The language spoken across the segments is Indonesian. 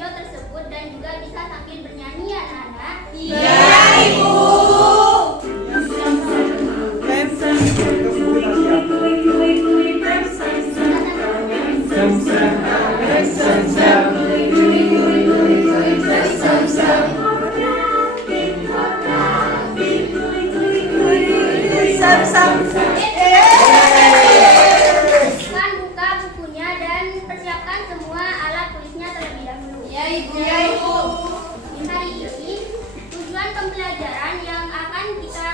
video tersebut dan juga bisa sambil bernyanyi ya anak-anak. Iya Ibu. Silakan buka bukunya dan persiapkan semua alat tulisnya terlebih dahulu. Ya Ibu. Ya Ibu. Hari ini tujuan pembelajaran yang akan kita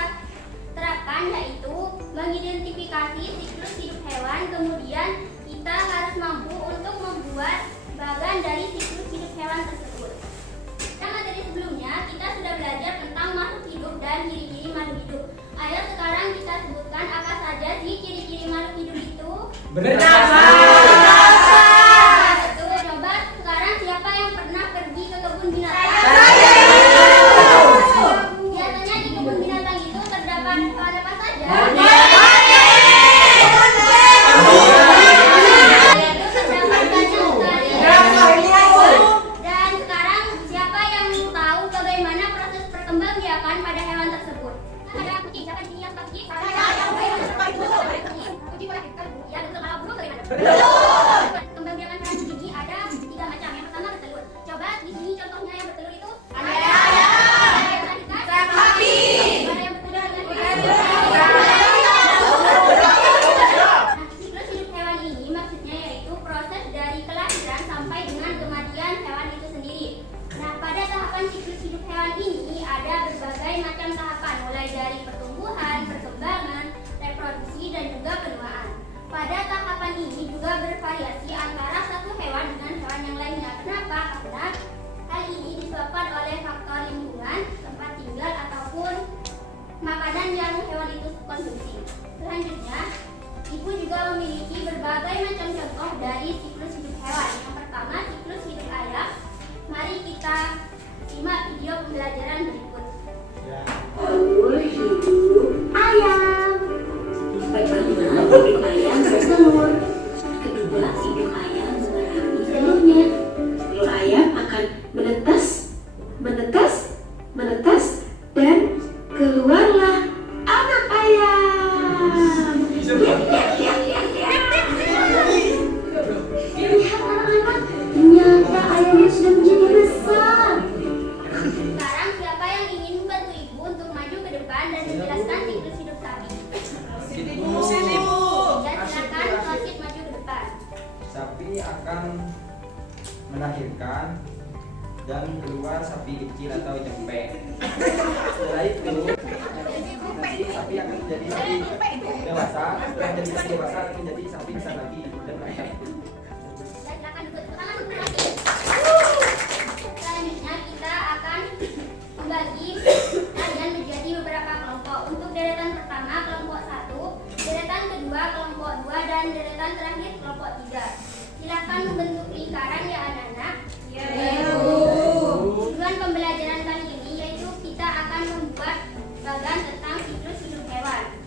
terapkan yaitu mengidentifikasi siklus hidup hewan. Kemudian kita harus mampu untuk membuat bagan dari siklus hidup hewan tersebut. Pada materi sebelumnya kita sudah belajar tentang makhluk hidup dan ciri-ciri makhluk hidup. Ayo sekarang kita sebutkan apa saja sih ciri-ciri makhluk hidup itu. Betul. Coba sekarang siapa yang pernah pergi ke kebun binatang? Biasanya di kebun binatang itu terdapat apa saja? Dan sekarang siapa yang tahu bagaimana proses perkembangbiakan pada hewan tersebut? Ada kucing, siapa di sini yang suka kucing? Kucing melahirkan. Ya betul, kalau belum bagaimana? Perkembangbiakan pada kucing ini ada 3 macam. Yang pertama bertelur. Coba di sini contohnya yang bertelur itu ada. Siklus hidup hewan ini maksudnya yaitu proses dari kelahiran sampai dengan kematian hewan itu sendiri. Nah, pada tahapan siklus hidup hewan ini ada berbagai macam tahapan, mulai dari pertumbuhan, perkembangan, reproduksi, dan juga penuaan. Pada tahapan ini juga bervariasi antara satu hewan dengan hewan yang lainnya. Kenapa? Karena hal ini disebabkan oleh faktor lingkungan, tempat tinggal, ataupun makanan yang hewan itu konsumsi. Selanjutnya, Ibu juga memiliki berbagai macam contoh dari siklus hidup hewan. Yang pertama, siklus hidup ayam. Mari kita simak video pembelajaran berikut. Ayam. Pertama, induk ayam bertelur. Kedua, induk ayam menanami telurnya. Telur ayam akan menetas, dan keluarlah anak ayam. Lihat anak-anak, ternyata ayamnya sudah menjadi besar. Sekarang siapa yang ingin membantu Ibu untuk maju ke depan dan menjelaskan siklus hidup sapi? Ibu. Ya, silakan Wasit maju ke depan. Sapi akan melahirkan dan keluar sapi kecil atau jempek. Setelah itu nanti sapi akan menjadi sapi dewasa. Setelah menjadi sapi dewasa akan menjadi sapi besar lagi dan lain-lain. Ya, silakan duduk ke tangan untuk Wasit. Selanjutnya kita akan membagi kalian menjadi beberapa kelompok. Untuk deretan pertama kelompok 1, deretan kedua kelompok 2, dan deretan terakhir kelompok 3. Silakan membentuk lingkaran ya anak-anak. Tujuan pembelajaran kali ini yaitu kita akan membuat bagan tentang siklus hidup hewan.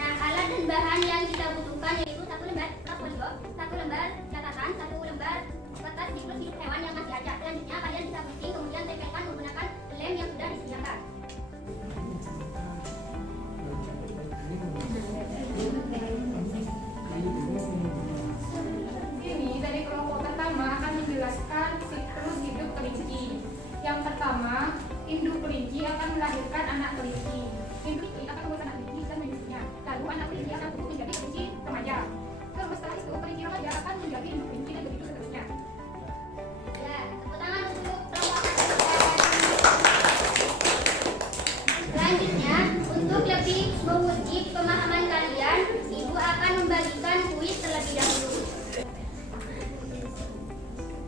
Nah, alat dan bahan yang kita butuhkan yaitu 1 lembar portfolio, 1 lembar catatan, 1 lembar kertas siklus hidup hewan yang masih ada. Selanjutnya kalian bisa printing kemudian tempelkan menggunakan lem yang sudah disediakan. Ini dari kelompok pertama akan menjelaskan siklus hidup kelinci. Yang pertama, induk kelinci akan melahirkan anak kelinci. Induk kelinci akan membuat anak kelinci dan menyusunya. Lalu anak kelinci akan tumbuh menjadi kelinci remaja. Terus setelah itu kelinci remaja akan menjadi induk kelinci dan begitu seterusnya. Ya, tepuk tangan untuk kelompok. Selanjutnya, untuk lebih menguji pemahaman kalian, Ibu akan membagikan kuis terlebih dahulu.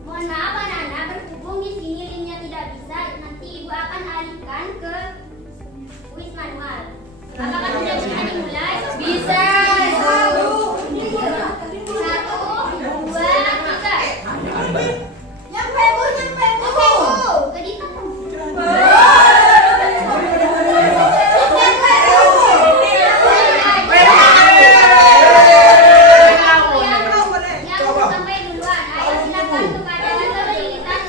Mohon maaf anak-anak, berhubung di sini linknya tidak bisa, nanti Ibu akan alihkan ke kuis manual. Apakah sudah bisa dimulai? Bisa. 1, 2, 3. Nyampe Bu. Kedip. Yang sampai duluan, ayo silakan kepada kesulitan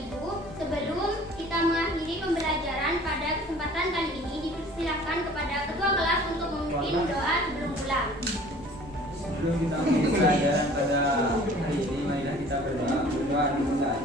Ibu, sebelum kita mengakhiri pembelajaran pada kesempatan kali ini, dipersilakan kepada ketua kelas untuk memimpin doa sebelum pulang. Sebelum kita mulai pelajaran pada hari ini, marilah kita berdoa dimulai.